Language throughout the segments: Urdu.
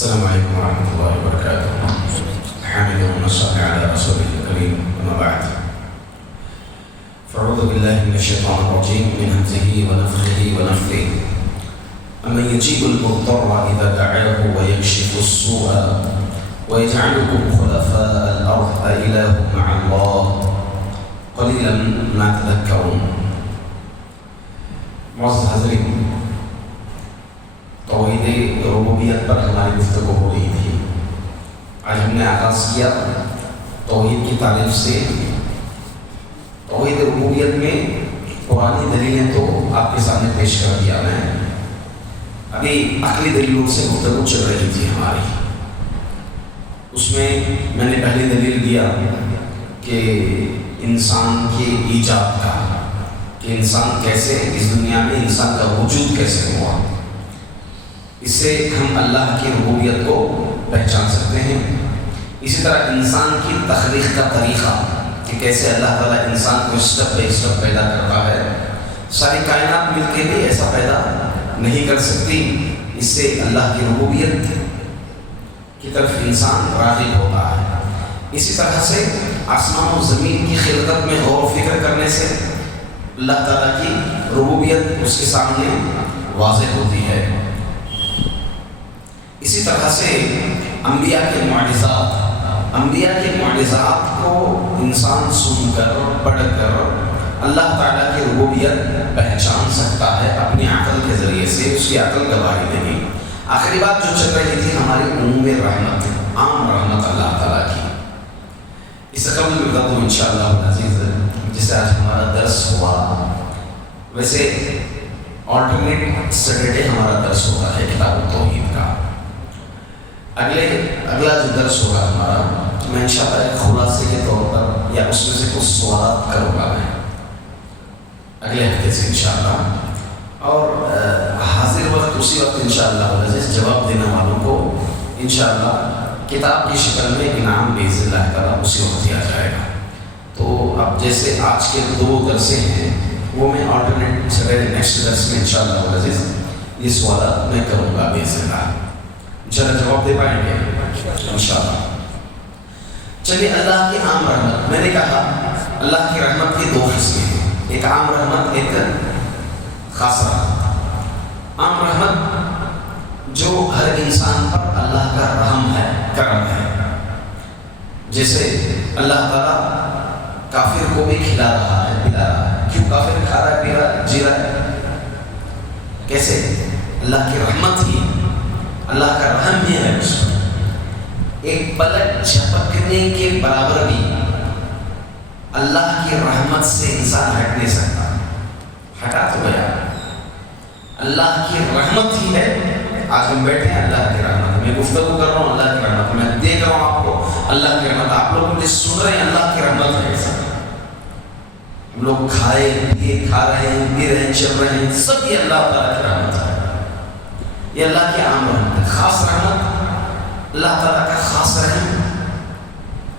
السلام عليكم ورحمة الله وبركاته. حمد ونصلي على رسوله الكريم، أما بعد. فأعوذ بالله من الشيطان الرجيم من همزه ونفخه ونفثه. أمن يجيب المضطر إذا دعاه ويكشف السوء ويجعلكم خلفاء الأرض أإله مع الله قليلا ما تذكرون. معزز حاضرین، توحید ربوبیت پر ہماری گفتگو ہو رہی تھی. آج ہم نے آغاز کیا توحید کی تعریف سے. توحید ربوبیت میں پرانی دلیلیں تو آپ کے سامنے پیش کر دیا میں. ابھی عقلی دلیلوں سے گفتگو چل رہی تھی ہماری. اس میں نے پہلی دلیل دیا کہ انسان کے ایجاد کا، کہ انسان کیسے اس دنیا میں انسان کا وجود کیسے ہوا. اس سے ہم اللہ کی ربوبیت کو پہچان سکتے ہیں. اسی طرح انسان کی تخلیق کا طریقہ، کہ کیسے اللہ تعالیٰ انسان کو اسٹیپ بائی اسٹیپ پیدا کرتا ہے. ساری کائنات مل کے بھی ایسا پیدا نہیں کر سکتی. اس سے اللہ کی ربوبیت کی طرف انسان راغب ہوتا ہے. اسی طرح سے آسمان و زمین کی خلقت میں غور و فکر کرنے سے اللہ تعالیٰ کی ربوبیت اس کے سامنے واضح ہوتی ہے. اسی طرح سے انبیاء کے معجزات کو انسان سن کر پڑھ کر اللہ تعالیٰ کی ربوبیت پہچان سکتا ہے اپنی عقل کے ذریعے سے. اس کی عقل گواہی دے گی. آخری بات جو چل رہی تھی ہماری عموم رحمت، عام رحمت اللہ تعالیٰ کی. اس سے قبل بھی بتا دوں انشاءاللہ العزیز، جسے آج ہمارا درس ہوا، ویسے آلٹرنیٹ سیٹرڈے ہمارا درس ہوتا ہے کتاب التوحید کا. اگلا جو درس ہوگا ہمارا، میں انشاءاللہ ایک خلاصے کے طور پر یا اس میں سے کچھ سوالات کروں گا میں اگلے ہفتے سے انشاءاللہ. اور حاضر وقت اسی وقت انشاءاللہ جواب دینے والوں کو انشاءاللہ کتاب کی شکل میں انعام باذن اللہ تعالیٰ اسی وقت دیا جائے گا. تو اب جیسے آج کے 2 درسیں ہیں، وہ میں آلٹرنیٹ سیٹرڈے نیکسٹ درس میں انشاءاللہ العزیز یہ سوالات میں کروں گا باذن اللہ. انشاءاللہ جواب دے پائیں گے انشاءاللہ. چلیے، اللہ کی عام رحمت. میں نے کہا اللہ کی رحمت کی 2 قسمیں ہیں، ایک عام رحمت، ایک خاص رحمت. عام رحمت جو ہر انسان پر اللہ کا رحم ہے، کرم ہے. جیسے اللہ تعالیٰ کافر کو بھی کھلا رہا ہے، پلا رہا ہے. کیوں کافر کھا رہا ہے، پی رہا ہے، جی رہا ہے؟ کیسے؟ اللہ کی رحمت ہی، اللہ کا رحم ہی ہے اس پر. ایک پلک جھپکنے کے برابر بھی اللہ کی رحمت سے انسان ہٹ نہیں سکتا. ہٹا تو گیا. اللہ کی رحمت ہی ہے. آج ہم بیٹھے ہیں اللہ کی رحمت، میں گفتگو کر رہا ہوں اللہ کی رحمت، میں دیکھ رہا ہوں آپ کو اللہ کی رحمت، آپ لوگ مجھے سن رہے ہیں اللہ کی رحمت ہے. ہم لوگ کھائے پیے، کھا رہے ہیں، پی رہے ہیں، چل رہے ہیں، سب یہ اللہ تعالیٰ کی رحمت ہے. یہ اللہ کی عام رحمت ہے. خاص رحمت، اللہ تعالیٰ کا خاص رحم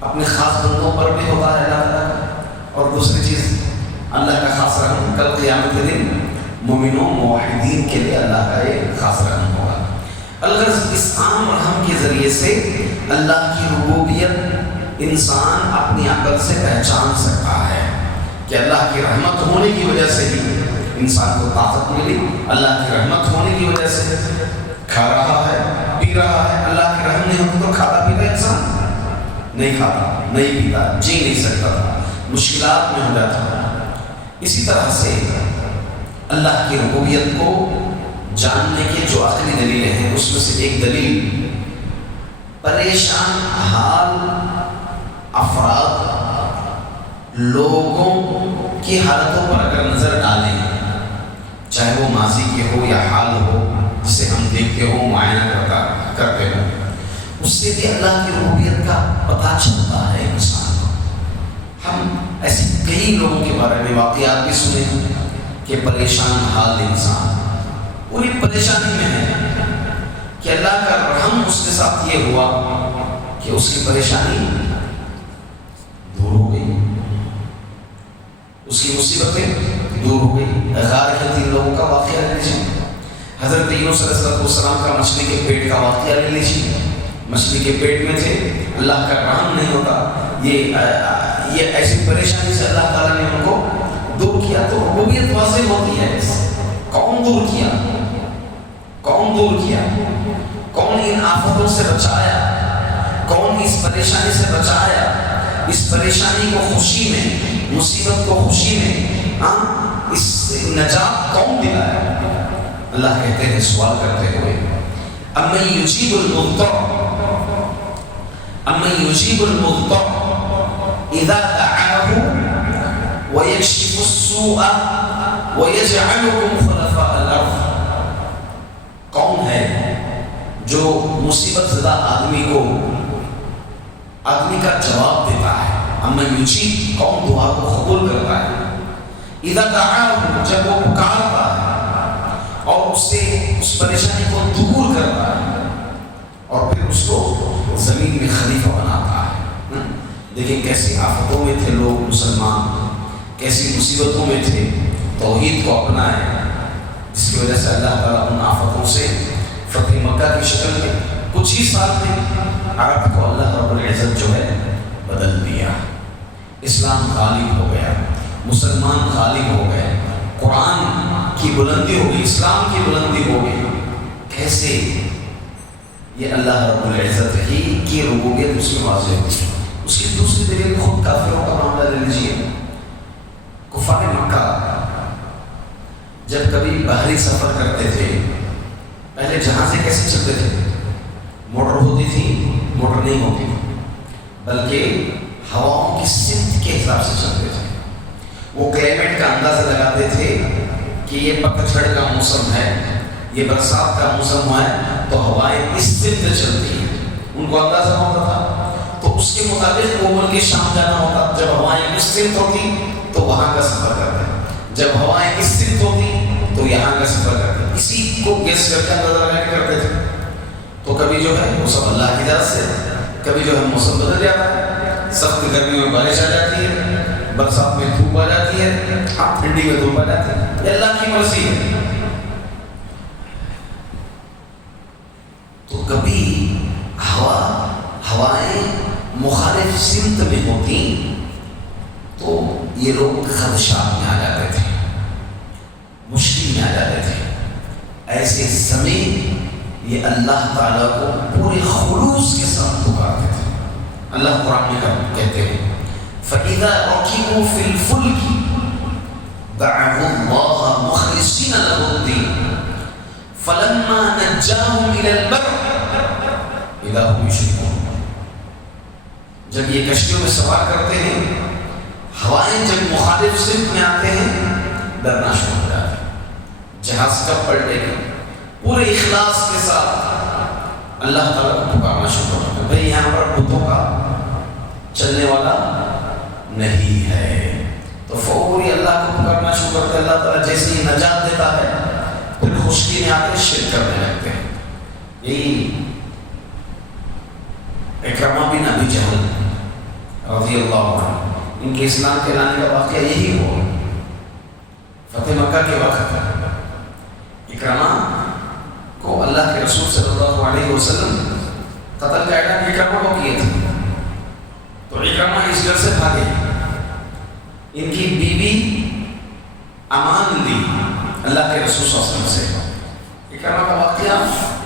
اپنے خاص بندوں پر بھی ہوتا ہے اللہ تعالیٰ کا. اور دوسری چیز، اللہ کا خاص رحم کل قیامت کے دن مومنوں موحدین کے لیے اللہ کا ایک خاص رحم ہوگا. الغرض اس عام رحم کے ذریعے سے اللہ کی ربوبیت انسان اپنی عقل سے پہچان سکتا ہے کہ اللہ کی رحمت ہونے کی وجہ سے ہی انسان کو طاقت ملی. اللہ کی رحمت ہونے کی وجہ سے کھا رہا ہے، پی رہا ہے. اللہ کی رحم نہیں ہوتی تو کھاتا پیتا انسان نہیں کھاتا، نہیں پیتا، جی نہیں سکتا تھا، مشکلات میں ہو جاتا. اسی طرح سے اللہ کی ربوبیت کو جاننے کے جو عقلی دلیلیں ہیں، اس میں سے ایک دلیل پریشان حال افراد، لوگوں کی حالتوں پر اگر نظر ڈالیں، چاہے وہ ماضی کی ہو یا حال ہو جسے ہم دیکھتے ہوں، معائنہ کرتے ہوں، اس سے بھی اللہ کی ربوبیت کا پتہ چلتا ہے انسان کو. ہم ایسے کئی لوگوں کے بارے میں واقعات بھی سنے کہ پریشان حال انسان پوری پریشانی میں ہے کہ اللہ کا رحم اس کے ساتھ یہ ہوا کہ اس کی پریشانی دور ہو گئی، اس کی مصیبتیں دور ہو گئی. غار کے 3 لوگوں کا واقعہ لیجیے. حضرت یونس علیہ السلام کا مچھلی کے پیٹ کا واقعہ لے لیجیے. مچھلی کے پیٹ میں تھے، اللہ کا رحم نہیں ہوتا، یہ ایسی پریشانی سے اللہ تعالیٰ نے ان کو دور کیا. تو ربوبیت واضح ہوتی ہے. کون دور کیا؟ کون دور کیا؟ کون ان آفتوں سے بچایا؟ کون اس پریشانی سے بچایا؟ اس پریشانی کو خوشی میں، مصیبت کو خوشی میں، اس نجات کون دلایا؟ اللہ کہتے ہیں سوال کرتے ہوئے، امن یجیب المضطر اذا دعاه ويكشف السوء ويجعلكم خلفاء الارض. کون ہے جو مصیبت زدہ آدمی کا جواب دیتا ہے؟ امن یجیب، کون دعا کو قبول کرتا ہے؟ اذا دعاه، جب وہ پکارتا ہے اور اس سے اس پریشانی کو دور کرتا ہے اور پھر اس کو زمین میں خلیفہ بناتا ہے. دیکھیں کیسی آفتوں میں تھے لوگ مسلمان، کیسی مصیبتوں میں تھے، توحید کو اپنائے، جس کی وجہ سے اللہ تعالیٰ ان آفتوں سے فتح مکہ کی شکل میں کچھ ہی سال میں عرب کو اللہ رب العزت جو ہے بدل دیا. اسلام غالب ہو گیا، مسلمان غالب ہو گئے، قرآن کی بلندی ہو گئی، اسلام کی بلندی ہو گئی. کیسے؟ یہ اللہ رب العزت ہی کی ربوبیت اس میں واضح ہوتی ہے. اس کی دوسری دلیل خود کافروں کا معاملہ لے لیجیے. کفار مکہ جب کبھی باہری سفر کرتے تھے، پہلے جہازیں کیسے چلتے تھے؟ موٹر ہوتی تھی؟ موٹر نہیں ہوتی، بلکہ ہواؤں کی سمت کے حساب سے چلتے تھے. وہ کلائمیٹ کا اندازہ لگاتے تھے کہ یہ پتجھڑ کا موسم ہے، یہ برسات کا موسم ہوا ہے تو ہوائیں اس سمت چلتی ہیں. ان کو اندازہ ہوتا تھا تو اس کے مطابق وہ ملک شام جانا ہوتا. جب ہوائیں اس سمت ہوتی تو وہاں کا سفر کرتے، جب ہوائیں اس سمت ہوتی تو یہاں کا سفر کرتے. اسی کو گیس کر کے اندازہ لگا کے کرتے تھے. تو کبھی جو ہے وہ سب اللہ کی طرف سے، کبھی جو ہے موسم بدل جاتا ہے. سخت گرمی میں بارش آ جاتی ہے، برسات میں دھوپ آ جاتی ہے، ٹھنڈی میں دھوپ آ جاتی ہے. یہ اللہ کی مرضی ہے. تو کبھی ہوائیں مخالف سمت میں ہوتی تو یہ لوگ خدشات میں آ جاتے تھے، مشکل میں آ جاتے تھے. ایسے سمے یہ اللہ تعالیٰ کو پورے خلوص کے ساتھ پکارتے تھے. اللہ قرآن میں کہتے ہیں فَإِذَا رَكِبُوا فِي الْفُلْكِ دَعَوُا اللَّهَ مُخْلِصِينَ لَهُ الدِّينَ فَلَمَّا نَجَّاهُمْ إِلَى الْبَرِّ إِذَا هُمْ يُشْرِكُونَ. جب یہ کشتیوں میں سوار کرتے ہیں، ہوائیں جب مخالف سمت میں آتے ہیں، ڈرنا شروع ہو جاتا ہے. جہاز کب پلٹے گا؟ پورے اخلاص کے ساتھ اللہ تعالیٰ کو پکارنا شروع ہو جاتا ہے. بھائی یہاں پر بتوں کا چلنے والا نہیں ہے. تو فوری اللہ کو پکارنا شروع کرتے. اللہ تعالیٰ جیسے ہی نجات دیتا ہے پھر خشکی میں آتے شرک کرنے لگتے ہیں. یہی اکرمہ بن ابی جہل رضی اللہ عنہ، ان کے اسلام کے لانے کا واقعہ یہی ہوا. فتح مکہ کے وقت اکرمہ کو اللہ کے رسول صلی اللہ علیہ وسلم قتل کا اعلان اکرمہ کو کیے تھے. تو اکرمہ اس گھر سے بھاگے. ان کی بیوی امان لی اللہ کے رسول صلی اللہ علیہ وسلم سے. اکرمہ کا واقعہ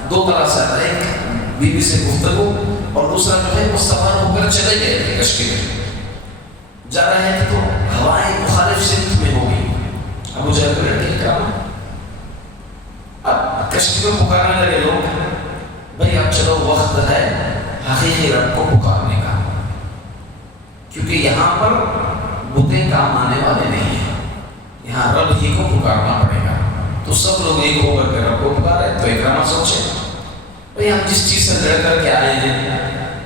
دو طرح سے آتا ہے، ایک بیوی سے گفتگو اور دوسرا جو ہے وہ سوار ہو کر چلے گئے تھے. کشتی میں جا رہے تھے تو ہوائیں مخالف سمت میں ہو گئی. ابو جہل کو لڑکے اکرمہ اب کشتی میں پکارنے لگے لوگ، بھائی اب چلو وقت ہے حقیقی رب کو پکارنے کا، کیونکہ یہاں پر بتیں کام آنے والے نہیں ہیں، یہاں رب ہی کو پکارنا پڑے گا. تو سب لوگ ایک ہو کر کے رب کو پکارے. تو اکرمہ سوچے بھائی ہم جس چیز سے لڑ کر کے آئے ہیں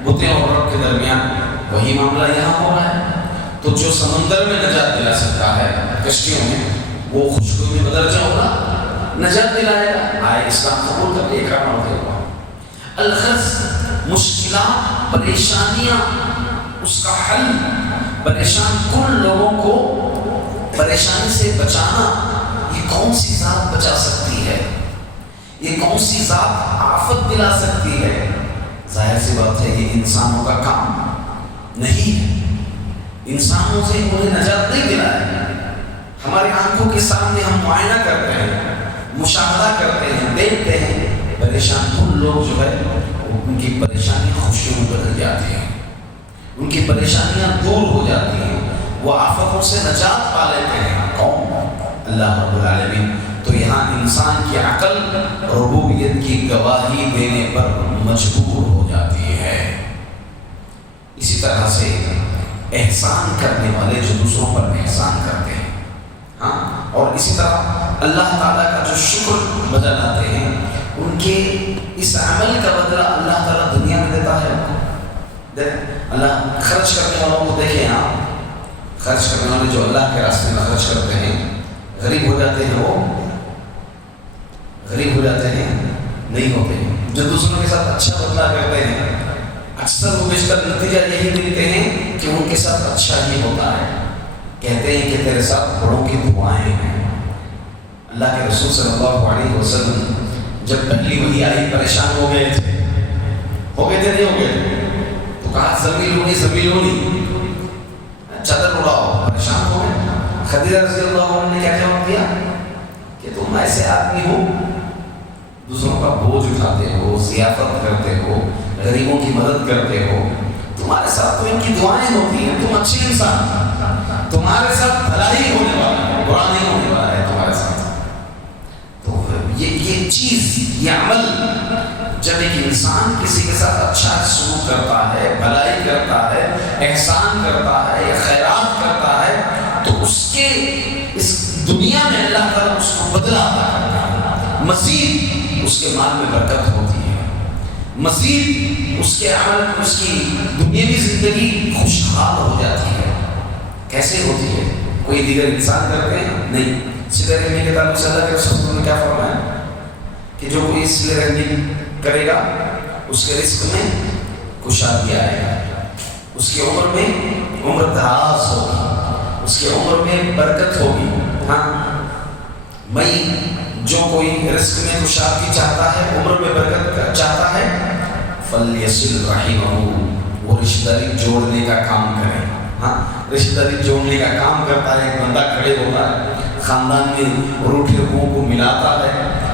بتیں اور رب کے درمیان وہی معاملہ یہاں ہو رہا ہے. تو جو سمندر میں نجات دلا سکتا ہے کشتیوں میں، وہ خشکی میں بدرجہ ہوگا نجات دلائے گا. آئے اسلام قبول کر کے اکرمہ ہوتے ہوا. الغرض مشکلات، پریشانیاں، اس کا حل، پریشان کن لوگوں کو پریشانی سے بچانا، یہ کون سی ذات بچا سکتی ہے؟ یہ کون سی ذات آفت دلا سکتی ہے؟ ظاہر سی بات ہے یہ انسانوں کا کام نہیں ہے، انسانوں سے انہیں نجات نہیں دلایا۔ ہماری آنکھوں کے سامنے ہم معائنہ کرتے ہیں، مشاہدہ کرتے ہیں، دیکھتے ہیں پریشان کن لوگ جو ہے ان کی پریشانی خوشیوں میں بدل جاتی ہیں، ان کی پریشانیاں دور ہو جاتی ہیں، وہ آفتوں سے نجات پا لیتے ہیں۔ کون؟ اللہ رب العالمین۔ تو یہاں انسان کی عقل ربوبیت کی گواہی دینے پر مجبور ہو جاتی ہے۔ اسی طرح سے احسان کرنے والے جو دوسروں پر احسان کرتے ہیں، ہاں، اور اسی طرح اللہ تعالیٰ کا جو شکر بجا لاتے ہیں، ان کے اس عمل کا بدلہ اللہ تعالیٰ دنیا میں دیتا ہے۔ اللہ خرچ کرنے والوں کو دیکھیں آپ، خرچ کرنے والے جو اللہ کے راستے میں خرچ کرتے ہیں، غریب ہو جاتے ہیں، وہ غریب ہو جاتے ہیں؟ نہیں ہوتے۔ جو دوسروں کے ساتھ اچھا بدلا کرتے ہیں، اکثر و بیشتر نتیجہ یہی ملتے ہیں کہ ان کے ساتھ اچھا ہی ہوتا ہے۔ کہتے ہیں کہ تیرے ساتھ بڑوں کی دعائیں ہیں۔ اللہ کے رسول صلی اللہ علیہ وسلم جب پہلی وحی آئی پریشان ہو گئے تھے، نہیں ہو گئے، تو کہا زمین چادر اڑاؤ، پریشان ہو گئے۔ خدیجہ رضی اللہ عنہ نے کیا جواب دیا کہ تم ایسے آدمی ہو، دوسروں کا بوجھ اٹھاتے ہو، ضیافت کرتے ہو، غریبوں کی مدد کرتے ہو، تمہارے ساتھ تو ان کی دعائیں ہوتی ہیں، تم اچھے انسان، تمہارے ساتھ بھلائی ہونے والا ہے، برا نہیں ہونے والا ہے تمہارے ساتھ۔ تو یہ چیز، یہ عمل، جب ایک انسان کسی کے ساتھ اچھا سلوک کرتا ہے، بھلائی کرتا ہے، احسان کرتا ہے یا خیرات کرتا ہے، تو اس کے اس دنیا میں اللہ تعالیٰ اس کو بدلہ عطا کرتا ہے، مزید اس کے مال میں برکت ہوتی ہے، مزید اس کے عمل، اس کی دنیاوی زندگی خوشحال ہو جاتی ہے۔ کیسے ہوتی ہے؟ کوئی دیگر انسان کرتے ہیں؟ نہیں۔ صلہ رحمی کے تعلق سے اللہ کے رسول نے کیا فرمایا کہ جو کوئی صلہ رحمی کرے گا اس کے رزق میں کشادگی آئے گا، اس کی عمر میں عمر دراز ہوگی، اس کی عمر میں برکت ہوگی۔ ہاں، میں جو کوئی رزق میں کشادگی چاہتا ہے، عمر میں برکت چاہتا ہے، فلیصل رحمہ، وہ رشتہ داری جوڑنے کا کام کرے۔ ہاں، رشتہ داری جوڑنے کا کام کرتا ہے، ایک بندہ کھڑے ہوتا ہے، خاندان میں روٹھے لوگوں کو ملاتا ہے،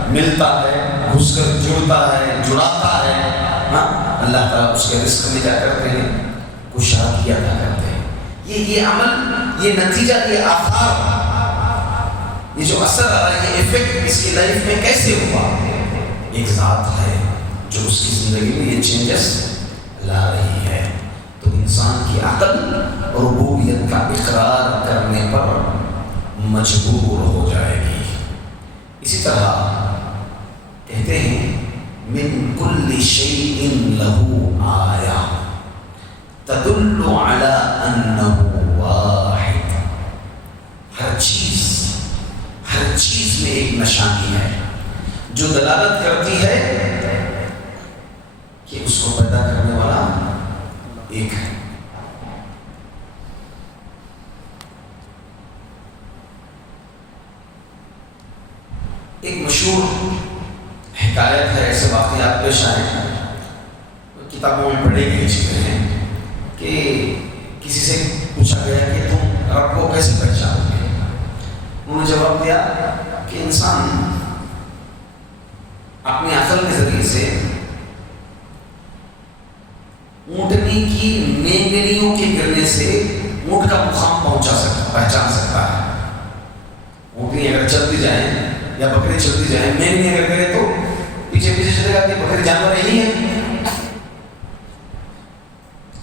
ملتا ہے، گھس کر جڑتا ہے، جڑاتا ہے۔ ہاں، اللہ تعالیٰ اس کے رزق میں کیا کرتے ہیں؟ کشادگی عطا کرتے ہیں۔ یہ عمل، یہ نتیجہ، یہ آثار، یہ جو اثر آ رہا ہے، یہ ایفیکٹ اس کی لائف میں کیسے ہوا؟ ایک ذات ہے جو اس کی زندگی میں یہ چینجز لا رہی ہے۔ تو انسان کی عقل ربوبیت کا اقرار کرنے پر مجبور ہو جائے گی۔ اسی طرح کہتے ہیں من کل شیء لہ آیہ تدل علی انہ واحد۔ ہر چیز میں ایک نشانی ہے جو دلالت کرتی ہے کہ اس کو پیدا کرنے والا ایک ہے۔ ایک مشہور حکایت ہے، ایسے واقعات پیش آئے ہیں، کتابوں میں پڑھی گئی چیزیں ہیں کہ کسی سے پوچھا گیا کہ تم رب کو کیسے پہچانو گے؟ انہوں نے جواب دیا کہ انسان اپنی عقل کے ذریعے سے اونٹنی کی مینگنیوں کے گرنے سے اونٹ کا مقام پہچان سکتا ہے۔ اونٹنی اگر چلتی جائیں یا بکری چلتی جائیں، مینگنی اگر کرے تو پیچھے چلے گا کہ بکری جانور نہیں ہے۔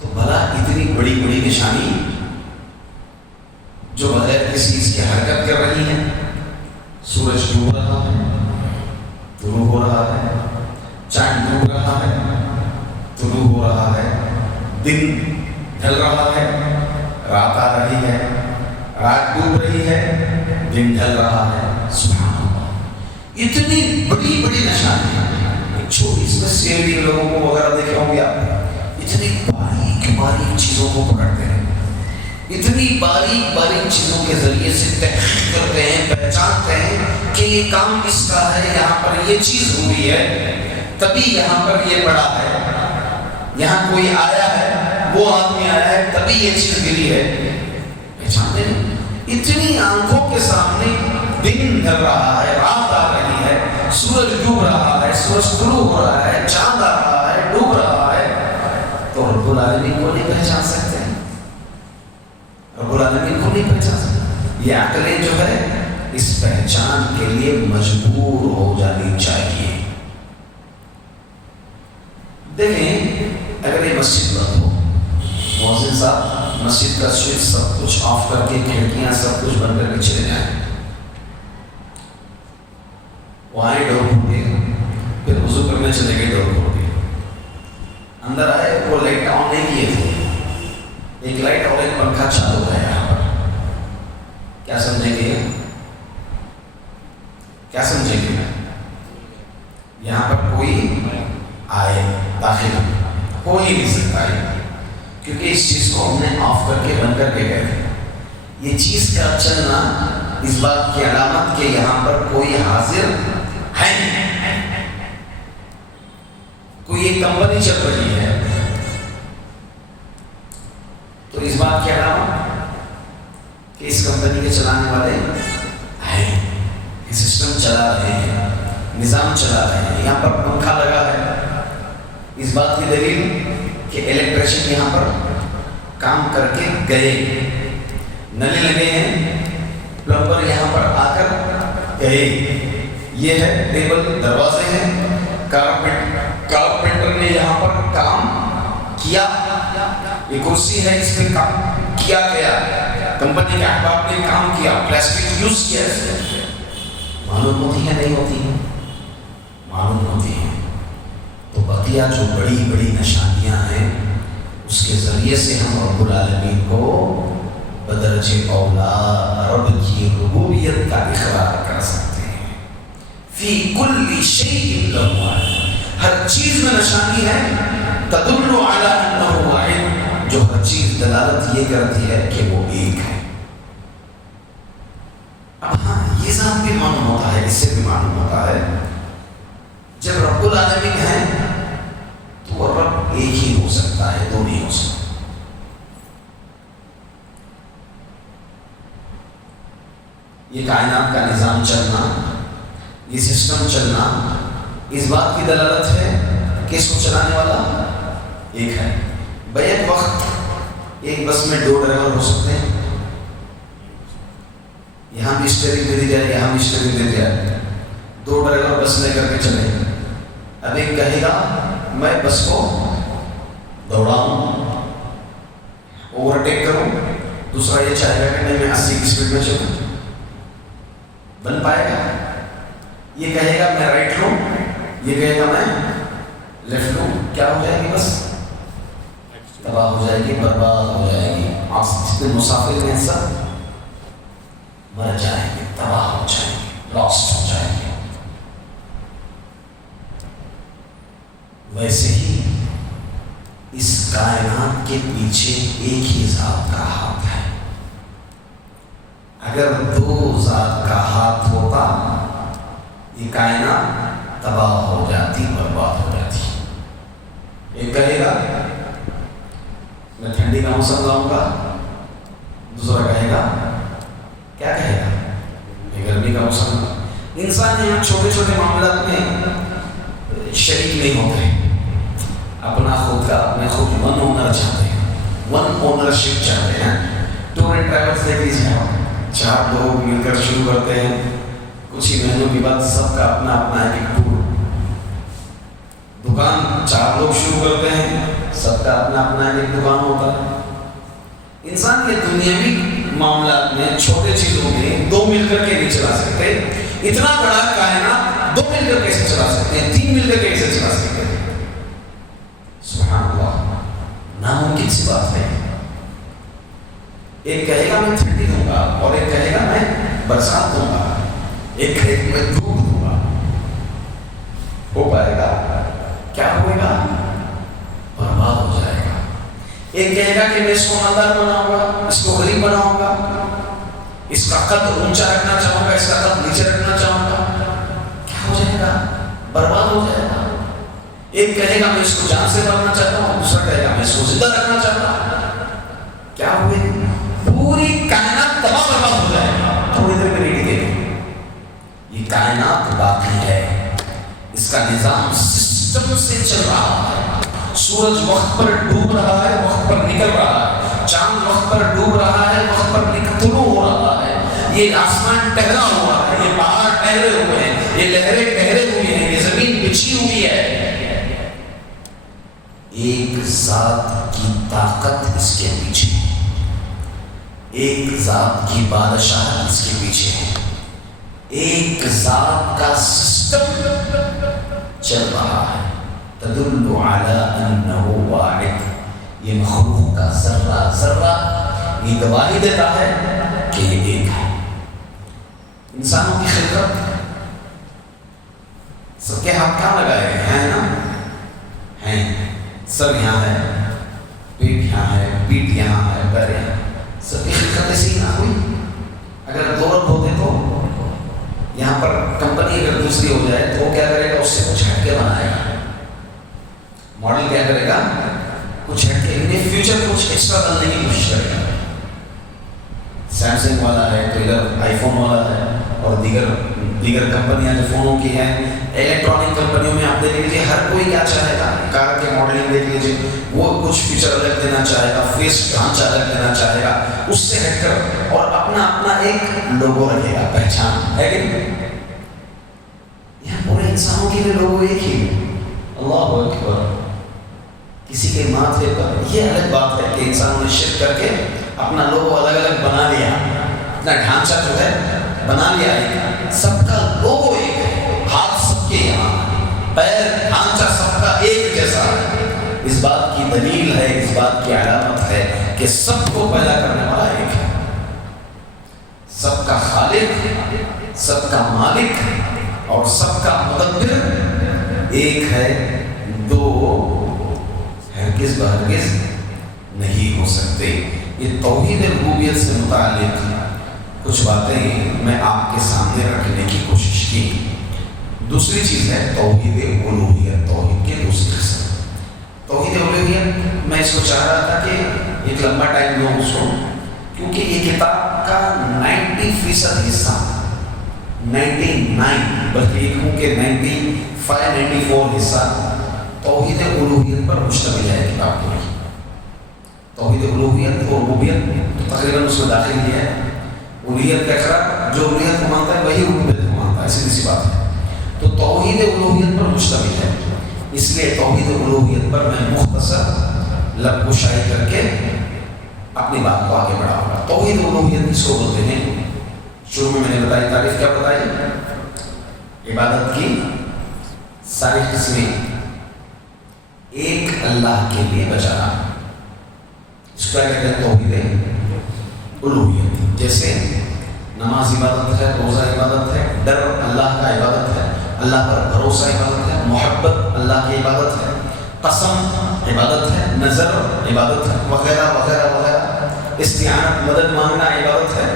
تو بھلا اتنی بڑی نشانی جو بغیر کسی چیز کی حرکت کر رہی ہے، سورج ڈوب رہا ہے، طلوع ہو رہا ہے، چاند ڈوب رہا ہے، طلوع ہو رہا ہے، دن ڈھل رہا ہے، رات آ رہی ہے، رات ڈوب رہی ہے، دن ڈھل رہا ہے۔ سبحان اللہ، اتنی بڑی نشانی ہے۔ چھوٹی سی سیڑھی لوگوں کو وغیرہ دیکھے ہوں گے آپ، اتنی باریک چیزوں کو پکڑتے ہیں، اتنی باریک باریک چیزوں کے ذریعے سے تحقیق کرتے ہیں، پہچانتے ہیں کہ یہ کام اس کا ہے، یہاں پر یہ چیز ہوئی ہے، تبھی یہاں پر یہ پڑا ہے، یہاں کوئی آیا ہے، وہ آدمی آیا ہے، تبھی یہ چیز گری ہے. پہچانتے ہیں. اتنی آنکھوں کے سامنے دن ڈھل رہا ہے، رات آ رہی ہے، سورج ڈوب رہا ہے، سورج طلوع ہو رہا ہے، چاند آ رہا ہے، ڈوب رہا ہے، تو رب العالمین کو نہیں پہچان سکتے ہیں. رب العالمین کو نہیں پہچان سکتے. یہ عقلیں جو ہے اس پہچان کے لیے مجبور ہو جانی چاہیے. دیکھیں اگر یہ مسجد بند ہو، مؤذن صاحب مسجد کا سوئچ سب کچھ آف کر کے، کھڑکیاں سب کچھ بند کر کے چلے جائیں، وہ آئے ڈور کھول دے، پھر وضو کرنے چلے گئے ڈور کھول دے، اندر آئے وہ لائٹ آن نہیں کیے تھے، ایک لائٹ اور ایک پنکھا چالو ہے یہاں پر، کیا سمجھیں گے؟ کیا سمجھیں گے؟ یہاں پر کوئی آئے داخل کوئی نہیں سکتا ہے، کیونکہ اس چیز کو ہم نے آف کر کے بند کر کے گئے تھے. یہ چیز کا چلنا اس بات کی علامت کہ یہاں پر کوئی حاضر ہے، کوئی ایک کمپنی چل رہی ہے، تو اس بات کی علامت کہ اس کمپنی کے چلانے والے ہیں، سسٹم چلا رہے ہیں، نظام چلا رہے ہیں، یہاں پر پنکھا لگا ہے. اس بات کی دلیل کہ الیکٹریشن یہاں پر کام کر کے گئے، نلے لگے ہیں، پلمبر یہاں پر آ کر گئے، یہ ہے ٹیبل، دروازے ہیں، کارپینٹر نے یہاں پر کام کیا، یہ کرسی ہے اس پہ کام کیا گیا، کمپنی کے احباب نے کام کیا، پلاسٹک یوز کیا. معلوم ہوتی ہے نہیں ہوتی ہے؟ معلوم ہوتی ہے. تو بقیہ جو بڑی بڑی نشانیاں ہیں اس کے ذریعے سے ہم رب العالمین کو بدرجہ اولا رب کی ربوبیت کا اقرار کر سکتے ہیں. فی کل شیء لہ آیۃ، ہر چیز میں نشانی ہے، تدل علی انہ واحد، جو ہر چیز دلالت یہ کرتی ہے کہ وہ ایک ہے. اب ہاں یہ ذات بھی معلوم ہوتا ہے، اس سے بھی معلوم ہوتا ہے جب رب العالمین ہے تو وہ رب ایک ہی ہو سکتا ہے، دو نہیں ہو سکتا. یہ کائنات کا نظام چلنا، یہ سسٹم چلنا اس بات کی دلالت ہے کہ اس کو چلانے والا ایک ہے. بیک وقت ایک بس میں دو ڈرائیور ہو سکتے ہیں، یہاں بھی اسٹیئرنگ دے دی جائے، یہاں بھی اسٹیئرنگ دے دی جائے، دو ڈرائیور بس لے کر کے چلے. اب ایک کہے گا میں بس کو دوڑاؤں، اوورٹیک کروں، دوسرا یہ چاہے گا کہ نہیں میں 80 کی اسپیڈ میں چلوں. بن پائے گا؟ یہ کہے گا میں رائٹ لوں، یہ کہے گا میں لیفٹ لوں، کیا ہو جائے گی؟ بس تباہ ہو جائے گی، برباد ہو جائے گی. آپ جتنے مسافر ہیں سب مر جائیں گے، تباہ ہو جائیں گے، لاسٹ ہو جائیں گے. ویسے ہی اس کائنات کے پیچھے ایک ہی ذات کا ہاتھ ہے. اگر دو ذات کا ہاتھ ہوتا یہ کائنات تباہ ہو جاتی، برباد ہو جاتی. ایک کہے گا میں ٹھنڈی کا موسم لاؤں گا، دوسرا کہے گا کیا کہے گا میں گرمی کا موسم. انسان یہاں چھوٹے چھوٹے معاملات میں شریک نہیں ہوتے، اپنا خود کا اپنے خود ون اونر چاہتے ہیں، ون اونرشپ چاہتے ہیں. ٹور اینڈ ٹریولس دیکھ لیجیے، 4 لوگ مل کر شروع کرتے ہیں، کچھ ہی مہینوں کے بعد سب کا اپنا اپنا ایک ٹور. دکان 4 لوگ شروع کرتے ہیں، سب کا اپنا اپنا ایک دکان ہوتا ہے. انسان کے دنیاوی معاملات میں چھوٹے چیزوں میں دو مل کر کے نہیں چلا سکتے، اتنا بڑا کائنات دو مل کر کیسے چلا سکتے ہیں، 3 مل کر کیسے چلا سکتے ہیں؟ سبحان اللہ، ناممکن سی بات ہے. ایک کہے گا میں ٹھنڈی دوں گا اور ایک کہے گا میں برسات دوں گا، ایک کہے گا میں دھوپ دوں گا. ہو پائے گا؟ کیا ہوئے گا؟ برباد ہو جائے گا. ایک کہے گا کہ میں اس کو مالدار بناؤں گا، اس کو غریب بناؤں گا، اس کا قد اونچا رکھنا چاہوں گا، اس کا قد نیچے رکھنا چاہوں گا، کیا ہو جائے گا؟ برباد ہو جائے گا۔ ایک کہے گا میں اس کو جان سے مارنا چاہتا ہوں، دوسرا کہے گا میں اس کو زندہ رکھنا چاہتا ہوں، کیا ہوئے؟ پوری کائنات تباہ برباد ہو جائے گا۔ تھوڑی دیر میں ریڈی دیکھیں، یہ کائنات باقی ہے، اس کا نظام سسٹم سے چل رہا ہے۔ سورج وقت پر ڈوب رہا ہے، وقت پر نکل رہا ہے، چاند وقت پر ڈوب رہا ہے، وقت پر طلوع ہو رہا ہے، یہ آسمان ٹہرا ہوا ہے، یہ پہاڑ ٹہرے ہوئے ہیں، یہ لہریں ٹہرے ہوئے ہیں، یہ زمین بچھی ہوئی ہے۔ ایک ذات کی طاقت اس کے پیچھے ہے، ایک ذات کی بادشاہت اس کے پیچھے ہے، ایک ذات کا سسٹم چل رہا ہے۔ تدل علی انہ واحد، یہ مخلوق کا ذرہ ذرہ یہ گواہی دیتا ہے کہ یہ ایک ہے۔ انسانوں کی خلقت سب کے ہاتھ کہاں لگائے گئے ہیں نا؟ ہیں، سر یہاں ہے، پیٹ یہاں ہے، پیٹ یہاں ہے، پیر یہاں، سب کی خلقت ایسی نہ ہوئی۔ اگر دو رب ہوتے تو یہاں پر کمپنی اگر دوسری ہو جائے تو وہ کیا کرے گا؟ اس سے کچھ ہٹ کے بنائے گا، ماڈل کیا کرے گا؟ کچھ ہٹ کے، انہیں فیوچر کچھ ایکسٹرا ڈالنے کی کوشش کرے گا۔ سیمسنگ والا ہے تو ادھر آئی فون والا ہے، اور دیگر کمپنیاں جو فونوں کی ہیں، الیکٹرانک کمپنیوں میں آپ دیکھ لیجیے ہر کوئی کیا چاہے گا، کار کے ماڈلنگ دیکھ لیجیے، وہ کچھ فیچر الگ دینا چاہے گا، فیس ڈھانچہ الگ دینا چاہے گا، اس سے ہٹ کر اور اپنا ایک لوگو رکھے گا، پہچان ہے کہ نہیں؟ یہاں پورے انسانوں کے لیے لوگو ایک ہی ہے، اللہ اکبر۔ کسی کے ماتھے پر یہ الگ بات ہے کہ انسانوں نے شرک کر کے اپنا لوگو الگ الگ بنا لیا، اپنا ڈھانچہ جو ہے بنا لیا ہے، سب کا لوگو ایک ہے، ہاتھ سب کے یہاں، پیر ڈھانچہ سب کا ایک جیسا ہے۔ اس بات کی دلیل ہے، اس بات کی علامت ہے کہ سب کو پیدا کرنے والا ایک ہے، سب کا خالق، سب کا مالک اور سب کا مدبر ایک ہے، دو ہرگز بہرگز نہیں ہو سکتے۔ یہ توحید ربوبیت سے متعلق کچھ باتیں میں آپ کے سامنے رکھنے کی کوشش کی۔ دوسری چیز ہے توحید الوہیت، توحید کے دوسری قسم توحید الوہیت۔ میں اس کو چاہ رہا تھا کہ ایک لمبا ٹائم لوں اس کو، کیونکہ یہ کتاب کا 90% حصہ، 99 بلکہ یہ کہوں کہ 95-94 حصہ توحید الوہیت پر مشتمل ہے کتاب پوری۔ توحید الوہیت اور ربوبیت تو تقریباً اس میں داخل کیا ہے، الوہیت کا اقرار، جو الوہیت کو مانتا ہے وہی ربوبیت کو مانتا ہے، سیدھی سی بات ہے۔ تو توحید الوہیت پر مشتمل ہے، اس لیے توحید الوہیت پر میں مختصر لب گشائی کر کے اپنی بات کو آگے بڑھاؤں گا۔ توحید الوہیت کس کو بولتے ہیں؟ شروع میں نے بتائی، تعریف کیا بتائی؟ عبادت کی ساری قسمیں ایک اللہ کے لیے بچانا، اس کو کیا کہتے ہیں؟ توحید الوہیت۔ جیسے نماز عبادت ہے، روزہ عبادت ہے، ڈر اللہ کا عبادت ہے، اللہ پر بھروسہ عبادت ہے، محبت اللہ کی عبادت ہے، قسم عبادت ہے، نظر عبادت ہے، وغیرہ وغیرہ وغیرہ، استعانت مدد مانگنا عبادت ہے۔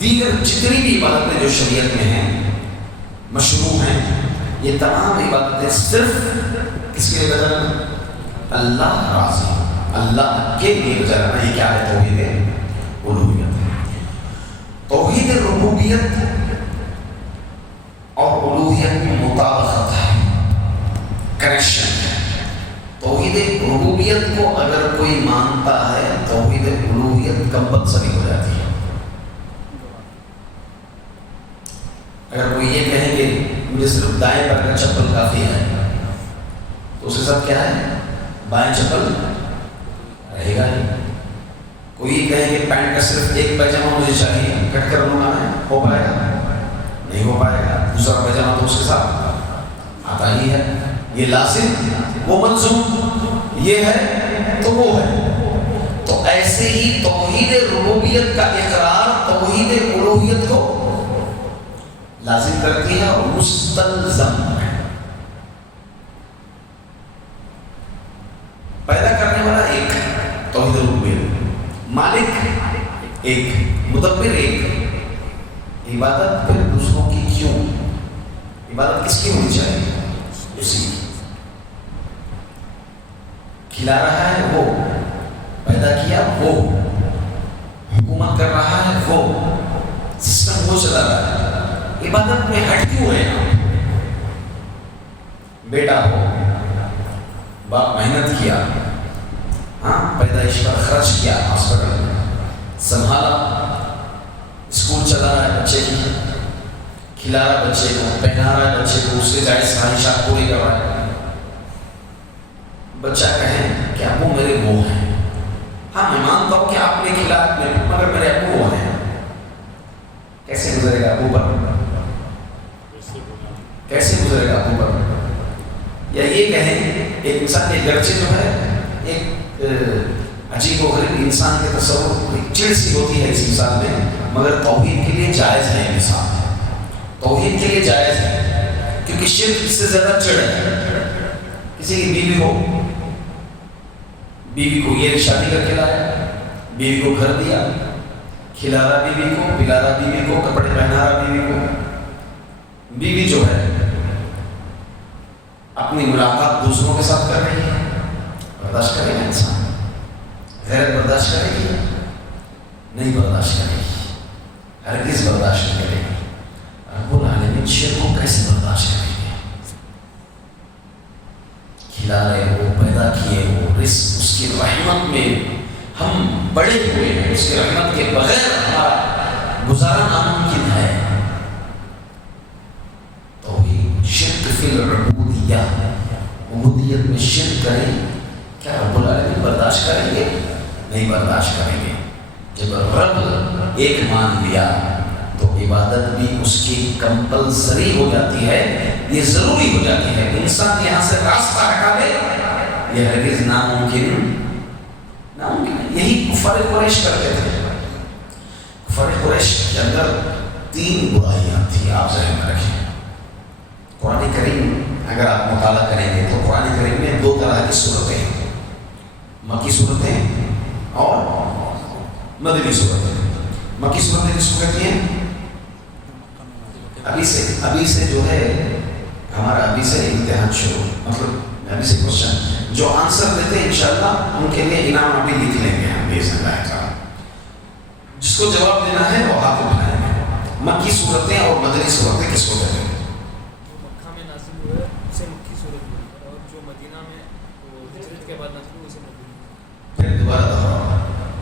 دیگر جتنی بھی عبادتیں جو شریعت میں ہیں، مشروع ہیں، یہ تمام عبادتیں صرف کس کے لیے بجانا؟ اللہ راضی، اللہ کے لیے بجانا۔ یہ کیا ہے؟ توحید الوہیت۔ توحید ربوبیت اور الوہیت میں مطابقت ہے، کنیکشن ہے۔ توحید ربوبیت کو اگر کوئی مانتا ہے، توحید الوہیت کمپلسری ہو جاتی ہے۔ اگر کوئی یہ کہے کہ مجھے صرف دائیں پیر کا چپل کافی ہے، تو اس کے ساتھ کیا ہے؟ بائیں چپل رہے گا نہیں۔ کوئی یہ کہے کہ پینٹ کا صرف ایک پیجامہ مجھے چاہیے، کٹ کر لوں گا میں، ہو پائے گا؟ نہیں ہو پائے گا۔ دوسرا پیجامہ تو اس کے ساتھ آتا ہی ہے، یہ لازم، وہ ملزوم، یہ ہے تو وہ ہے۔ تو ایسے ہی توحید ربوبیت کا اقرار توحید الوہیت کو لازم کرتی ہے اور مستلزم ہے۔ پیدا کرنے والا ایک توحید ربوبیت، مالک ایک، مدبر ایک، عبادت پھر دوسروں کی کیوں؟ عبادت کس کی ہونی چاہیے؟ اسی کی۔ کھلا رہا ہے وہ، پیدا کیا وہ، حکومت کر رہا ہے وہ، سسٹم وہ چلا رہا ہے، عبادت میں ہٹ کیوں رہے ہیں؟ بیٹا ہو، باپ محنت کیا، ہاں پیدائش پر خرچ کیا، ہاسپٹل میں سنبھالا، اسکول چلا رہا ہے بچے کی، کھلا رہا بچے کو، پہنا رہا ہے بچے کو، اس کے جائز خواہشات پوری کر رہا ہے۔ بچہ کہیں کہ ابو میرے وہ ہیں، ہاں میں مانتا ہوں کہ آپ نے کھلایا مگر میرے ابو وہ ہیں، کیسے گزرے گا ابو پر؟ کیسے گزرے گا ابو پر؟ یا یہ کہیں ایک انسان کے گرچہ جو ہے ایک عجیب و غریب انسان کے تصور چڑ سی ہوتی ہے اس مثال میں، مگر توحید کے لیے جائز ہے مثال، توحید کے لیے جائز ہے، کیونکہ شرک اس سے زیادہ چڑ ہے۔ کسی کی بیوی ہو، بیوی کو یہ شادی کر کے لایا، بیوی کو گھر دیا، کھلا رہا بیوی کو، پلا رہا بیوی کو، کپڑے پہنا رہا بیوی کو، بیوی جو ہے اپنی ملاقات دوسروں کے ساتھ کر رہی ہے، برداشت کرے گا انسان؟ غیرت برداشت کرے گی؟ نہیں برداشت کرے گی، ہرگز برداشت نہیں کرے گی۔ رب العالمین شرک کو کیسے برداشت کریں گے؟ کھلا رہے ہو، پیدا کیے ہو، رزق اس کی رحمت میں ہم بڑے ہوئے ہیں، اس کی رحمت کے بغیر ہمارا گزارا ناممکن ہے۔ توحید، شرک فی العبودیہ، عبودیت میں شرک کریں، کیا رب العالمین برداشت کریں گے؟ نہیں برداشت کریں گے۔ جب رب ایک مان لیا تو عبادت بھی اس کی کمپلسری ہو جاتی ہے، یہ ضروری ہو جاتی ہے۔ انسان یہاں سے راستہ ہٹا لے، یہ ہرگز ناممکن ہے۔ یہی کفار قریش کرتے تھے۔ کفار قریش کے اندر 3 برائیاں تھیں، آپ ذہن میں رکھیں۔ قرآن کریم اگر آپ مطالعہ کریں گے تو قرآن کریم میں 2 طرح کی صورتیں ہیں، مکی صورتیں اور مدنی صورتیں۔ مکی صورتیں کس کو کہتی ہیں؟ ابھی سے جو ہے ہمارا ابھی سے امتحان شروع، مطلب ابھی سے کوشچن جو آنسر دیتے ہیں انشاءاللہ ان کے لیے انعام ابھی لکھ لیں گے ہم باذن اللہ تعالیٰ۔ جس کو جواب دینا ہے وہ ہاتھ اٹھائیں گے۔ مکی صورتیں اور مدنی صورتیں کس کو کہتے ہیں؟ جو مکہ میں نازل ہوئے اسے مکی صورت بولتے ہیں، اور جو مدینہ میں ہجرت کے بعد نازل ہوئے اسے مدنی۔ پھر دوبارہ دہراؤ۔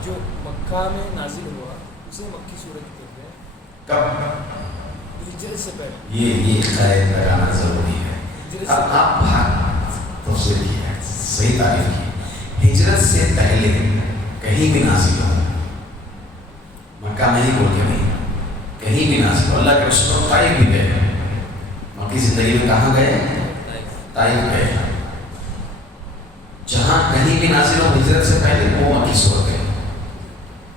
جو مکہ میں نازل ہوا اسے مکی صورت کہتے ہیں۔ کب؟ ہجرت سے پہلے۔ یہ قید لگانا ضروری ہے۔ اب آپ تفسیر کی ہے، صحیح تعریف کی۔ ہجرت سے پہلے کہیں بھی نازل ہو، مکہ میں ہی بول کے نہیں، کہیں بھی نازل ہو۔ اللہ کے رسول طائف بھی گئے، مکی زندگی میں کہاں گئے؟ طائف گئے۔ جہاں کہیں بھی نازل ہو ہجرت سے پہلے وہ مکی صورت ہے۔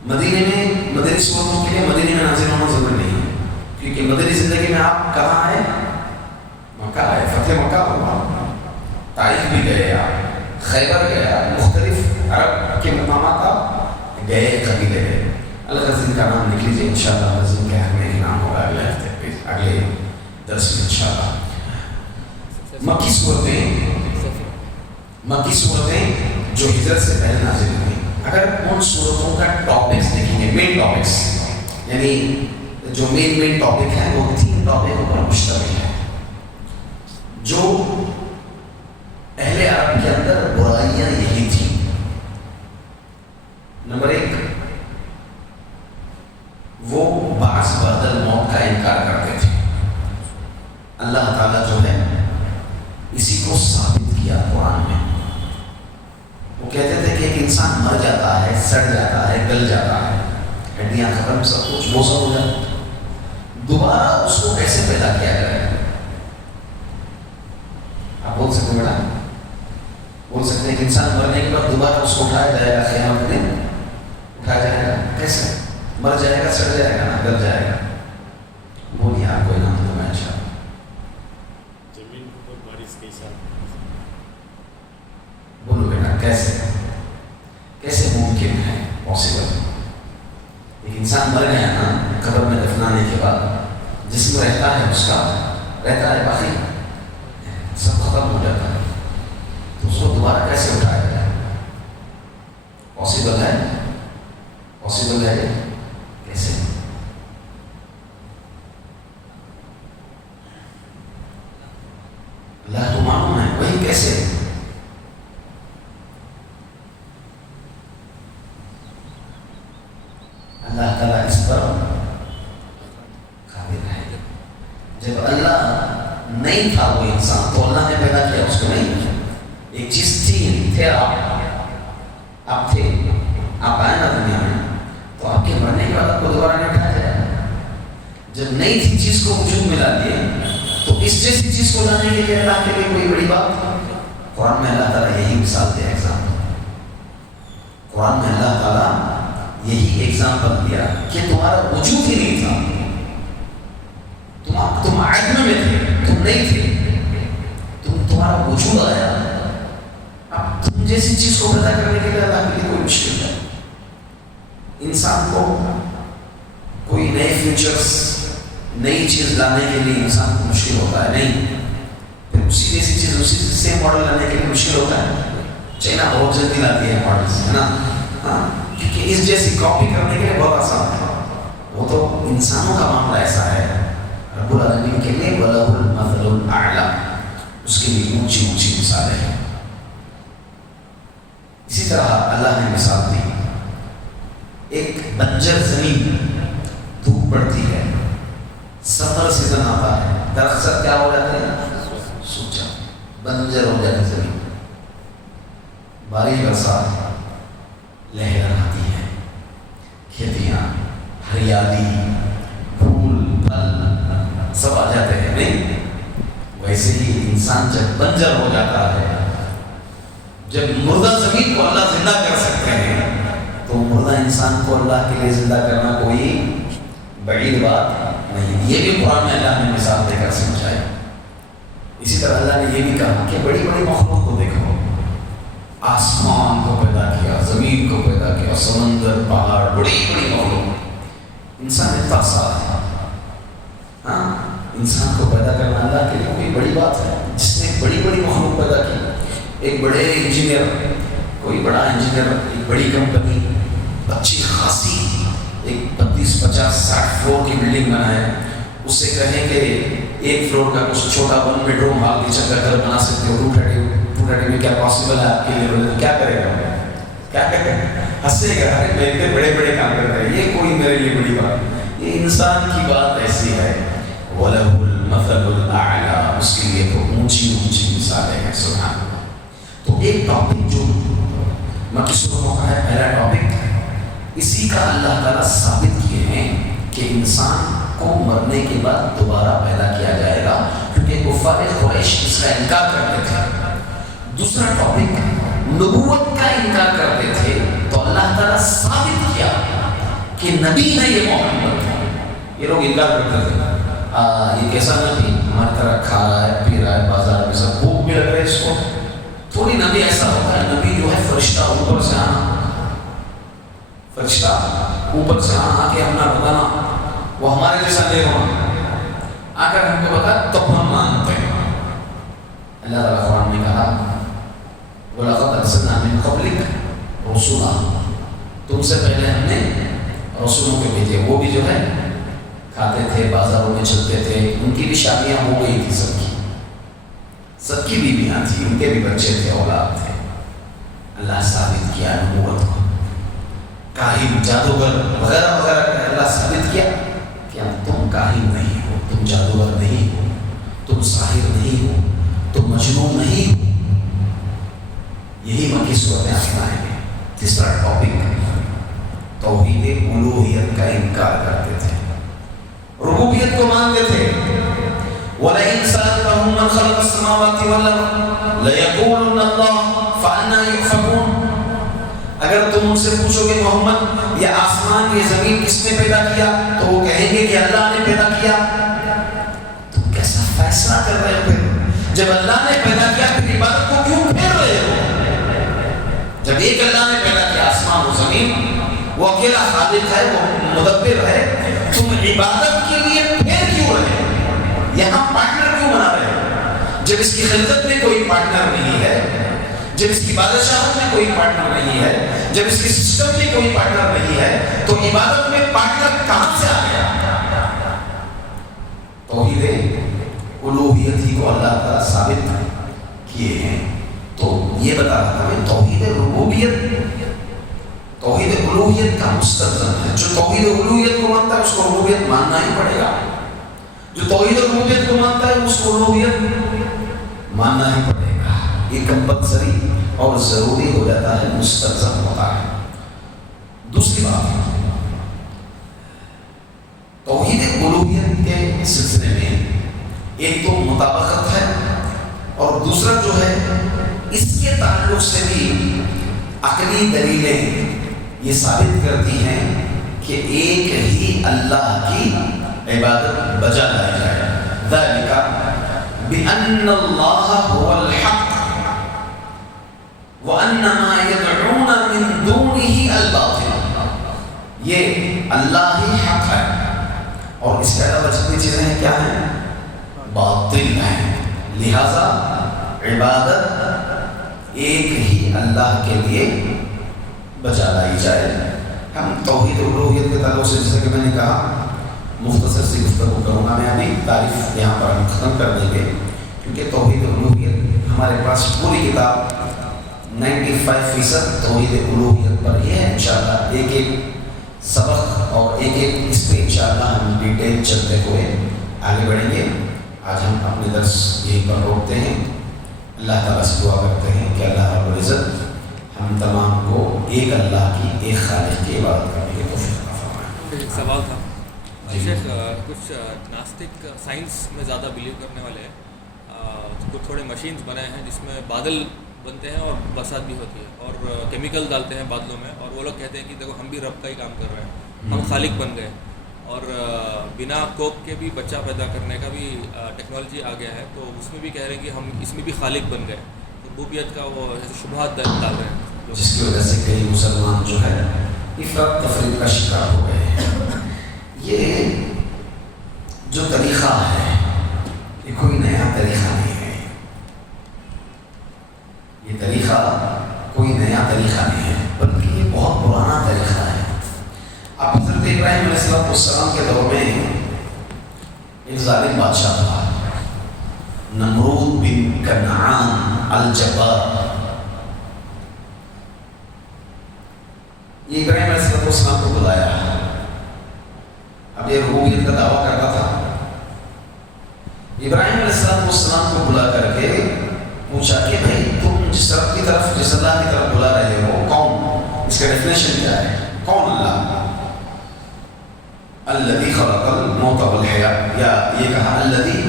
مدینے میں مدنی صورتوں کے لیے مدینے میں نازل ہونا ضروری نہیں ہے، کیونکہ مدنی زندگی میں آپ کہاں آئے؟ مکہ آئے، فتح مکہ ہوا، طائف بھی گئے، آپ خیبر گیا، مختلف عرب کے مقامات آپ گئے، قبیلے گئے۔ الغزین کا نام لکھ لیجیے انشاءاللہ، الغزین کے حق میں ہی نام ہوگا اگلے ہفتے، اگلے درس میں انشاءاللہ۔ مکی صورتیں جو ہجرت سے پہلے نازل ہوئی، اگر ان صورتوں کا ٹاپکس دیکھیں گے، مین ٹاپکس، یعنی جو مین ٹاپک ہے وہ 3 ٹاپکوں پر مشتمل ہے۔ جو اہل عرب کے اندر برائیاں یہی تھیں۔ نمبر 1، وہ بعث بعد الموت کا انکار کرتے تھے۔ اللہ تعالیٰ جو ہے اسی کو ثابت کیا قرآن میں۔ وہ کہتے تھے کہ ایک انسان مر جاتا ہے، سڑ جاتا ہے، گل جاتا ہے، ہڈیاں ختم، سب کچھ بوسہ ہو جاتا ہے، دوبارہ اس کو کیسے پیدا کیا جائے؟ آپ بول سکتے ہیں بیٹا؟ بول سکتے ہیں کہ انسان مرنے کے بعد دوبارہ اس کو اٹھایا جائے گا، قیامت میں اٹھایا جائے گا، کیسے؟ مر جائے گا، سڑ جائے گا نا، گل جائے گا۔ بولیے آپ کو انعام دوں میں انشاءاللہ۔ بولو بیٹا کیسے ممکن ہے پاسبل؟ ایک انسان مر گیا نا، قبر میں دفنانے کے بعد جسم رہتا ہے، اس کا رہتا ہے، باقی سب ختم ہو جاتا ہے، تو اس کو دوبارہ کیسے اٹھایا جائے؟ پاسبل ہے؟ پاسبل ہے کیسے؟ اللہ تو معلوم ہے، وہی کیسے؟ اللہ تعالیٰ اس پر قادر ہے۔ جب اللہ نہیں تھا وہ انسان تو اللہ نے پیدا کیا اس کو نہیں؟ ایک چیز تھے آپ تھے، آپ آئے نا دنیا میں، تو آپ کے مرنے کے بعد آپ کو دوبارہ نہیں اٹھایا جائے؟ جب نئی تھی چیز کو وجود میں لا دیے تو اس جیسی چیز کو لانے کے لیے اللہ کے لیے کوئی بڑی بات؟ قرآن میں اللہ تعالیٰ یہی مثال دیا، قرآن میں اللہ تعالیٰ یہی ایگزامپل دیا کہ تمہارا وجود ہی نہیں تھا، تم عدم میں تھے، تم نہیں تھے، تمہارا وجود آیا، اب تم جیسی چیز کو پیدا کرنے کے لیے اللہ کے لیے کوئی مشکل ہے؟ انسان کو کوئی نئے فیوچرز، نئی چیز لانے کے لیے انسان کو مشکل ہوتا ہے نہیں؟ پھر اسی جیسی چیز، اسی سیم ماڈل لانے کے لیے مشکل ہوتا ہے؟ چائنا بہت جلدی لاتی ہے ماڈلز، ہے نا؟ ہاں، کیونکہ اس جیسی کاپی کرنے کے لیے بہت آسان ہے، وہ تو انسانوں کا معاملہ ایسا ہے۔ رب العالمین کے لیے وَلَهُ الْمَثَلُ الْأَعْلَىٰ، اس کے لیے اونچی اونچی مثالیں ہیں۔ اسی طرح اللہ نے مثال دی، ایک بنجر زمین، دھوپ پڑتی ہے، سمر سیزن آتا ہے، درخت سب کیا ہو جاتے ہیں؟ سوکھ جاتے ہیں، بنجر ہو جاتی زمین، بارش برسات، لہر آتی ہے، کھیتیاں، ہریالی، پھول پھل سب آ جاتے ہیں نہیں؟ ویسے ہی انسان جب بنجر ہو جاتا ہے، جب مردہ زمین کو اللہ زندہ کر سکتے ہیں تو مردہ انسان کو اللہ کے لیے زندہ کرنا کوئی بڑی بات نہیں۔ یہ بھی قرآن میں اللہ نے مثال دے کر سمجھایا۔ اسی طرح اللہ نے یہ بھی کہا کہ بڑی بڑی مخلوق کو دیکھو، آسمان کو پیدا کیا، زمین کو پیدا کیا، سمندر، پہاڑ، بڑی بڑی مخلوق، انسان اتنا سارا ہے۔ ہاں، انسان کو پیدا کرنا اللہ کے لیے کوئی بڑی بات ہے، جس نے بڑی بڑی مخلوق پیدا کی۔ ایک بڑے انجینئر، کوئی بڑا انجینئر، ایک بڑی کمپنی، اچھی خاصی ایک 32، 50، 60 فلور کی بلڈنگ بنائے، اس سے کہیں کہ ایک فلور کا کچھ چھوٹا 1 بیڈ روم ہال کچن کا گھر بنا سکتے ہو، 230 میں کیا پاسبل ہے آپ کے لیے؟ کیا کرے گا؟ کیا کرے گا؟ ہنسے گا، ارے میں اتنے بڑے بڑے کام کرتا ہے، یہ کوئی میرے لیے بڑی بات؟ یہ انسان کی بات ایسی ہے، وَلَهُ الْمَثَلُ الْأَعْلَىٰ، اس کے لیے تو اونچی اونچی مثالیں ہیں۔ سبحان اللہ۔ تو ایک ٹاپک جو مکی سورتوں کا ہے، پہلا ٹاپک، اسی کا اللہ تعالیٰ ثابت کیے ہیں کہ انسان کو مرنے کے بعد دوبارہ پیدا کیا جائے گا، کیونکہ کفار قریش اس کا انکار کرتے تھے۔ دوسرا ٹاپک، نبوت کا انکار کرتے تھے، تو اللہ تعالیٰ ثابت کیا کہ نبی ہے یہ محمد۔ یہ لوگ انکار کرتے تھے، یہ کیسا نبی، ہماری طرح کھا رہا ہے، پی رہا ہے، بازار میں سب بھوک بھی لگ رہا ہے اس کو، تھوڑی نبی ایسا ہوتا ہے، نبی جو ہے فرشتہ اوپر سے آنا، فرشتہ اوپر سے آ کے اپنا بتانا، وہ ہمارے جیسا نہیں ہونا، آ کر ہم کو بتا تب ہم مانتے ہیں۔ اللہ تعالیٰ قرآن میں کہا وَلَقَدْ أَرْسَلْنَا مِن قَبْلِكَ رُسُلًا، تم سے پہلے ہم نے رسولوں کو بھیجے، وہ بھی جو ہے کھاتے تھے، بازاروں میں چلتے تھے، ان کی بھی شادیاں ہو گئی تھی، سب کی بیویاں تھیں، ان کے بھی بچے تھے، اولاد تھے۔ اللہ ثابت کیا نبوت کو، کاہن، جادوگر وغیرہ وغیرہ اللہ ثابت کیا کہ تم کاہن نہیں ہو، تم جادوگر نہیں ہو، تم ساحر نہیں ہو، تم مجنون نہیں ہو۔ یہی مکی صورتیں آسمائیں ہیں۔ تیسرا ٹاپک، توحید الوہیت کا انکار کرتے تھے، ربوبیت کو مانتے تھے۔ وَلَئِن سَأَلْتَهُم مَّنْ خَلَقَ السَّمَاوَاتِ وَالْأَرْضَ لَيَقُولُنَّ اللَّهُ فَأَنَّىٰ يُؤْفَكُونَ، اگر تم ان سے پوچھو کہ محمد یہ آسمان یہ زمین کس نے پیدا کیا، تو وہ کہیں گے کہ اللہ نے پیدا کیا۔ تم کیسا فیصلہ کر رہے ہو؟ پھر جب اللہ نے پیدا کیا پھر عبادت کو کیوں پھیر رہے ہو؟ وہ اکیلا خالق ہے، وہ مدبر ہے، تم عبادت کے لیے پھر کیوں رہے؟ یہاں پارٹنر کیوں بنا رہے؟ جب اس کی خلقت میں کوئی پارٹنر نہیں ہے، جب اس کی بادشاہت میں کوئی پارٹنر نہیں ہے، جب اس کی سسٹم میں کوئی پارٹنر نہیں ہے، تو عبادت میں پارٹنر کہاں سے آ گیا؟ توحید الوہیت ہی کو اللہ تعالیٰ ثابت کیے ہیں۔ تو یہ بتا رہا تھا میں، توحید الوہیت کا مستلزم ہے۔ جو توحید الوہیت کو مانتا ہے اس کو ربوبیت ماننا ہی پڑے گا، جو توحید الوہیت کو مانتا ہے اس کو الوہیت ماننا ہی پڑے گا۔ یہ کمپلسری اور ضروری ہو جاتا ہے، مستلزم ہوتا ہے۔ دوسری بات، توحید الوہیت کے سلسلے میں ایک تو مطابقت ہے، اور دوسرا جو ہے اس کے تعلق سے بھی عقلی دلیلیں یہ ثابت کرتی ہیں کہ ایک ہی اللہ کی عبادت بجا لائی جائے۔ ذَلِكَ بِأَنَّ اللَّهَ هُوَ الْحَقُّ وَأَنَّ مَا يَدْعُونَ مِن دُونِهِ الْبَاطِلُ۔ یہ اللہ ہی حق ہے اور اس کے علاوہ جتنی چیزیں کیا ہیں؟ باطل ہیں۔ لہذا عبادت ایک ہی اللہ کے لیے بجا لائی جائے۔ ہم توحید الوہیت کے تعلق سے جیسا کہ میں نے کہا مختصر سی گفتگو کروں گا، میں ابھی تعریف یہاں پر ہم ختم کر دیں گے، کیونکہ توحید الوہیت ہمارے پاس پوری کتاب 95% توحید الوہیت پر ہی ہے۔ انشاءاللہ ایک ایک سبق اور ایک ایک اس پہ انشاءاللہ ہم ڈیٹیل چلتے ہوئے آگے بڑھیں گے۔ آج ہم اپنے درس یہیں پر روکتے ہیں۔ اللہ تعالیٰ سے دعا کرتے ہیں کہ اللہ رب العزت ہم تمام کو ایک اللہ کی، ایک خالق کی عبادت کرنے کی توفیق عطا فرمائے۔ ایک سوال تھا شیخ، کچھ ناستک سائنس میں زیادہ بلیو کرنے والے ہیں، کچھ تھوڑے مشینز بنائے ہیں جس میں بادل بنتے ہیں اور برسات بھی ہوتی ہے، اور کیمیکل ڈالتے ہیں بادلوں میں، اور وہ لوگ کہتے ہیں کہ دیکھو ہم بھی رب کا ہی کام کر رہے ہیں، ہم خالق بن گئے، اور بنا کوک کے بھی بچہ پیدا کرنے کا بھی ٹیکنالوجی آ گیا ہے، تو اس میں بھی کہہ رہے ہیں کہ ہم اس میں بھی خالق بن گئے، ربوبیت کا وہ شبہات ڈال رہے ہیں، جس کی وجہ سے کئی مسلمان جو ہے افراط تفریط کا شکار ہو گئے ہیں۔ یہ جو طریقہ ہے یہ کوئی نیا طریقہ نہیں ہے، یہ طریقہ کوئی نیا طریقہ نہیں ہے، بلکہ یہ بہت پرانا طریقہ ہے۔ اب حضرت ابراہیم علیہ السلام کے دور میں ایک ظالم بادشاہ تھا، نمرود بن کنعان الجبار۔ یہ ابراہیم علیہ السلام کو بلایا، اب یہ ربوبیت کا دعویٰ کرتا تھا۔ ابراہیم علیہ السلام کو بلا کر کے پوچھا کہ بھائی تم جس رب کی طرف، جس اللہ کی طرف بلا رہے ہو کون؟ اس کا ڈیفینیشن کیا ہے؟ کون اللہ؟ الذی خلق الموت والحیاۃ، یا یہ کہا الذی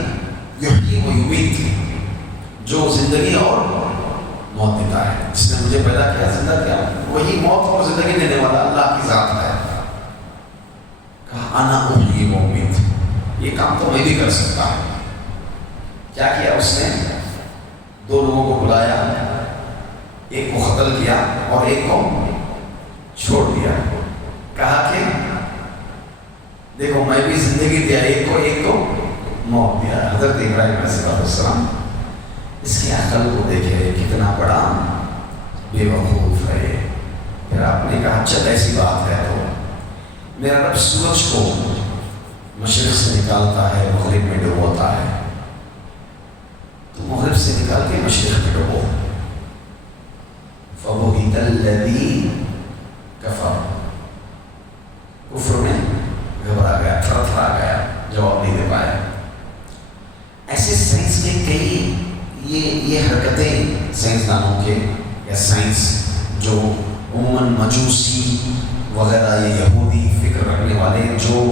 یحیی و یمیت، جو زندگی اور موت دیتا ہے، جس نے مجھے پیدا کیا، زندہ کیا، وہی موت اور زندگی دینے والا اللہ کی ذات ہے۔ کہا انا احیی و امیت، یہ کام تو میں بھی کر سکتا ہوں۔ کیا کیا اس نے؟ دو لوگوں کو بلایا، ایک کو قتل کیا اور ایک کو چھوڑ دیا، کہا کہ دیکھو میں بھی زندگی دیا ایک کو موت دیا۔ حضرت ابراہیم علیہ السلام اس کی عقل کو دیکھے کتنا بڑا بے وقوف ہے۔ پھر آپ نے کہا اچھا ایسی بات ہے تو میرا رب سورج کو مشرق سے نکالتا ہے، مغرب میں ڈبوتا ہے، تو مغرب سے نکال کے مشرق میں ڈبو۔ فَبُهِتَ الَّذِي كَفَرَ، کفر میں گھبرا گیا، تھر تھرا گیا، جواب نہیں دے پایا۔ ایسے سائنس کے کئی یہ حرکتیں سائنسدانوں کے یا سائنس جو عموماً مجوسی وغیرہ یا یہودی فکر رکھنے والے جو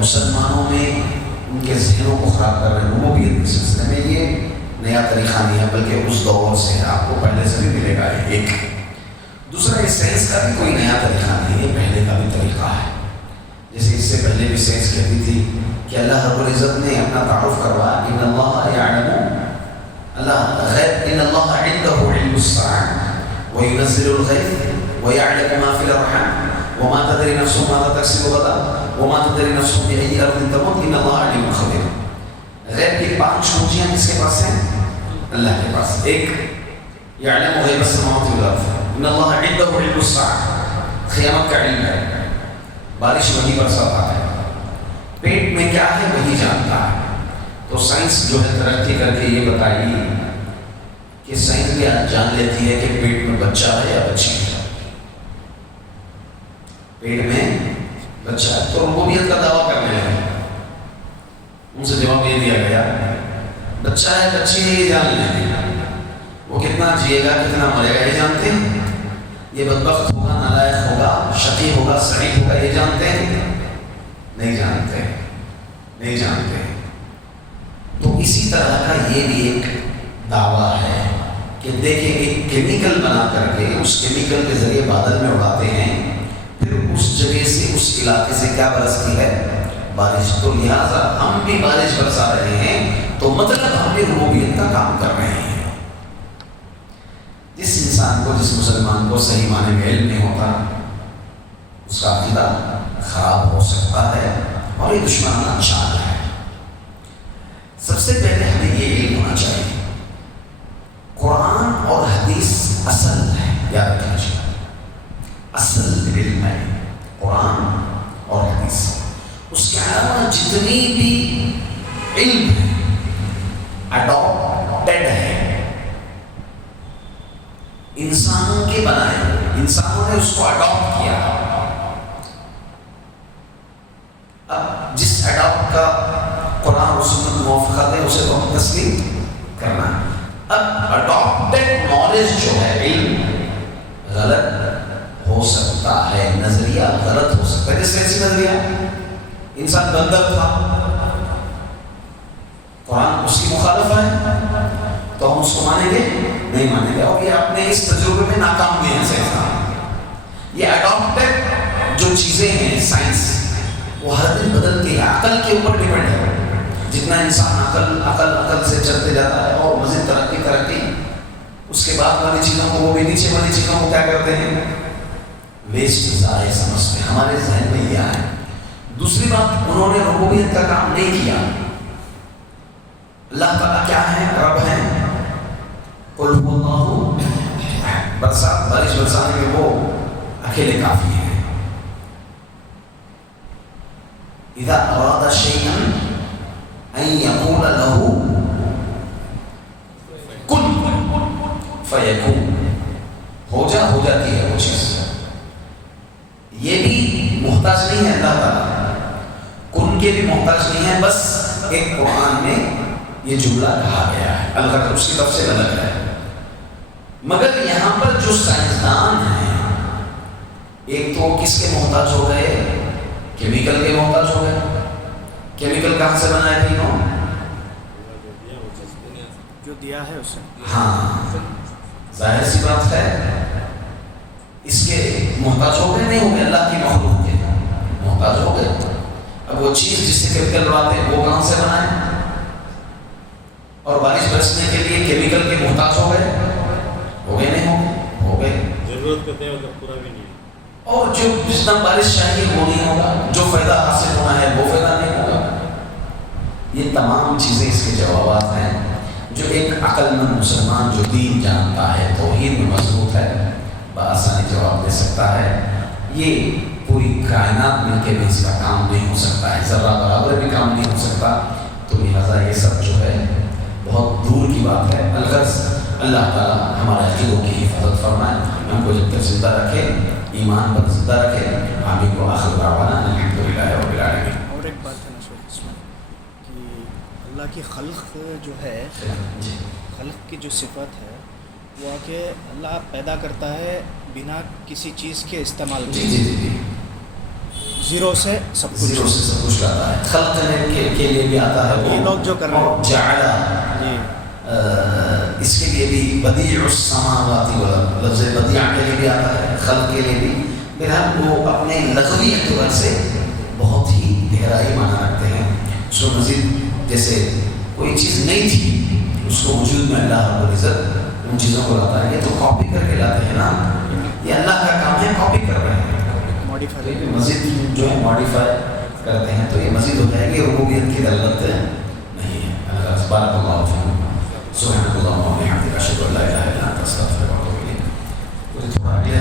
مسلمانوں میں ان کے ذہنوں کو خراب کر رہے ہیں، ربوبیت کے سلسلے میں یہ نیا طریقہ نہیں ہے، بلکہ اس دور سے آپ کو پہلے سے بھی ملے گا۔ ایک دوسرا، یہ سائنس کا بھی کوئی نیا طریقہ نہیں ہے، پہلے کا بھی طریقہ ہے۔ جیسے اس سے پہلے بھی سائنس کہتی تھی کہ اللہ رب العزت نے اپنا تعارف کروایا، ان اللہ یعلم، اللہ غیب، ان اللہ عنده علم الساعة وينزل الغیث ويعلم ما في الارحام وما تدري نفس ماذا تكسب غدا وما تدري نفس بأي أرض تموت إن الله عليم خبير. غیب کی 5 کنجیاں کس کے پاس ہیں؟ اللہ کے پاس. ایک یعلم غیب السماوات والارض ان اللہ عنده علم الساعة، قیامت کا علم ہے، بارش وہی برساتا ہے، پیٹ میں کیا ہے وہی جانتا ہے. تو سائنس جو ہے ترقی کر کے یہ بتائی کہ سائنس بھی آج جان لیتی ہے کہ پیٹ میں بچہ ہے یا بچی ہے. پیٹ میں بچہ ہے تو ربوبیت کا دعویٰ کرنے لگے. ان سے جواب یہ دیا گیا بچہ ہے بچی ہے یہ جان لیں، وہ کتنا جیے گا کتنا مرے گا یہ جانتے ہیں؟ یہ بدبخت ہوگا نالائق ہوگا شقی ہوگا سعید ہوگا یہ جانتے ہیں؟ نہیں جانتے، نہیں جانتے. تو اسی طرح کا یہ بھی ایک دعویٰ ہے کہ دیکھیں ایک کیمیکل بنا کر کے اس کیمیکل کے ذریعے بادل میں اڑاتے ہیں، پھر اس جگہ سے اس علاقے سے کیا برستی ہے؟ بارش. تو لہٰذا ہم بھی بارش برسا رہے ہیں تو مطلب ہم بھی ربوبیت کا کام کر رہے ہیں. جس انسان کو جس مسلمان کو صحیح معنی میں علم نہیں ہوتا اس کا عقیدہ خراب ہو سکتا ہے اور یہ دشمنانہ چال ہے. سب سے پہلے ہمیں یہ علم ہونا چاہیے قرآن اور حدیث اصل ہے، یاد رکھیے اصل علم ہے قرآن اور حدیث. اس کے علاوہ جتنی بھی علم ہے اڈاپٹیڈ ہے، انسانوں کے بنائے، انسانوں نے اس کو اڈاپٹ کیا. اب جس اڈاپٹ کا قرآن اور سنت موافقت ہے اسے تو ہم تسلیم کرنا ہے. اب اڈاپٹیڈ نالج جو ہے علم غلط ہو سکتا ہے، نظریہ غلط ہو سکتا ہے. جیسے ایسی نظریہ انسان بندر تھا، قرآن اس کی مخالف ہے تو ہم اس کو مانیں گے؟ نہیں مانیں گے. اور یہ اپنے اس تجربے میں ناکام بھی ہیں. یہ اڈاپٹیڈ جو چیزیں ہیں سائنس وہ ہر دن بدلتی ہے، عقل کے اوپر ڈیپینڈ ہے. جتنا انسان عقل سے چلتے جاتا ہے اور مزید ترقی اس کے بعد والی چیزوں کو وہ بھی نیچے والی چیزوں کو کیا کرتے ہیں؟ ویسٹ ضائع سمجھتے ہیں. ہمارے ذہن میں یہ ہے. دوسری بات انہوں نے ربوبیت کا کام نہیں کیا. اللہ تعالیٰ کیا ہے؟ رب ہے. قل هو اللہ، بارش برسانے میں وہ اکیلے کافی ہیں. اذا اراد شيئا ان يقول له کن فیکون، ہو جاتی ہے وہ چیز. یہ بھی محتاج نہیں ہے اللہ تعالیٰ، کن کے بھی محتاج نہیں ہے. بس ایک قرآن میں یہ جملہ کہا گیا ہے، البتہ اس کی تفصیل الگ ہے. مگر یہاں پر جو سائنسدان ہیں ایک تو کس کے محتاج ہو گئے؟ کیمیکل کے محتاج ہو گئے. کیمیکل کہاں سے بنائے تھے انہوں؟ جو دیا ہے اسے. ہاں ظاہر سی بات ہے اس کے محتاج ہو گئے نہیں ہو گئے؟ اللہ کی مخلوق کے محتاج ہو گئے. اب وہ چیز جس سے کیمیکل بناتے ہیں وہ کہاں سے بنائے؟ اور بارش برسنے کے لیے کیمیکل کے محتاج ہو گئے؟ ہو گئے نہیں ہو گئے. ضرورت کا پورا بھی نہیں. اور جو جتنا بارش چاہیے وہ نہیں ہوگا، جو فائدہ حاصل ہونا ہے وہ فائدہ نہیں ہوگا. یہ تمام چیزیں اس کے جوابات ہیں جو ایک عقل مند مسلمان جو دین جانتا ہے، توحید میں مضبوط ہے، بآسانی جواب دے سکتا ہے. یہ پوری کائنات مل کے بھی اس کا کام نہیں ہو سکتا ہے، ذرہ برابر بھی کام نہیں ہو سکتا. تو لہٰذا یہ سب جو ہے بہت دور کی بات ہے. الغرض اللہ تعالیٰ ہمارے عقیدوں کی حفاظت فرمائے، ہم کو جب تک زندہ رکھے، ایمان پر زندہ رکھے. آمین کو آخر دعوانا الحمدللہ رب العالمین. اور ایک بات ہے نا شیخ اس میں کہ اللہ کی خلق جو ہے، خلق کی جو صفت ہے وہ کہ اللہ پیدا کرتا ہے بنا کسی چیز کے استعمال کے. زیرو سے سب کچھ آتا ہے. خلق کرنے کے لیے بھی آتا ہے یہ لوگ جو کر رہے ہیں جعل، اس کے لیے بھی بدیع السماوات والارض، لفظ بدیع کے لیے بھی آتا ہے، خلق کے لیے بھی. بہرحال وہ اپنے لغوی اعتبار سے بہت ہی گہرائی مانا رکھتے ہیں. اس کو مزید جیسے کوئی چیز نہیں تھی اس کو وجود میں اللہ رب العزت ان چیزوں کو لاتا ہے. یہ تو کاپی کر کے لاتے ہیں نا، یہ اللہ کا کام ہے، کاپی کر رہے ہیں. ماڈیفائی تو یہ مزید جو ہے ماڈیفائی کرتے ہیں تو یہ مزید ہو جائے گی، ربوبیت کی دلالت نہیں ہے. اللہ بارک اللہ فیکم. سبحانک اللہم و بحمدک اشہد ان لا الہ الا انت استغفرک و اتوب الیک.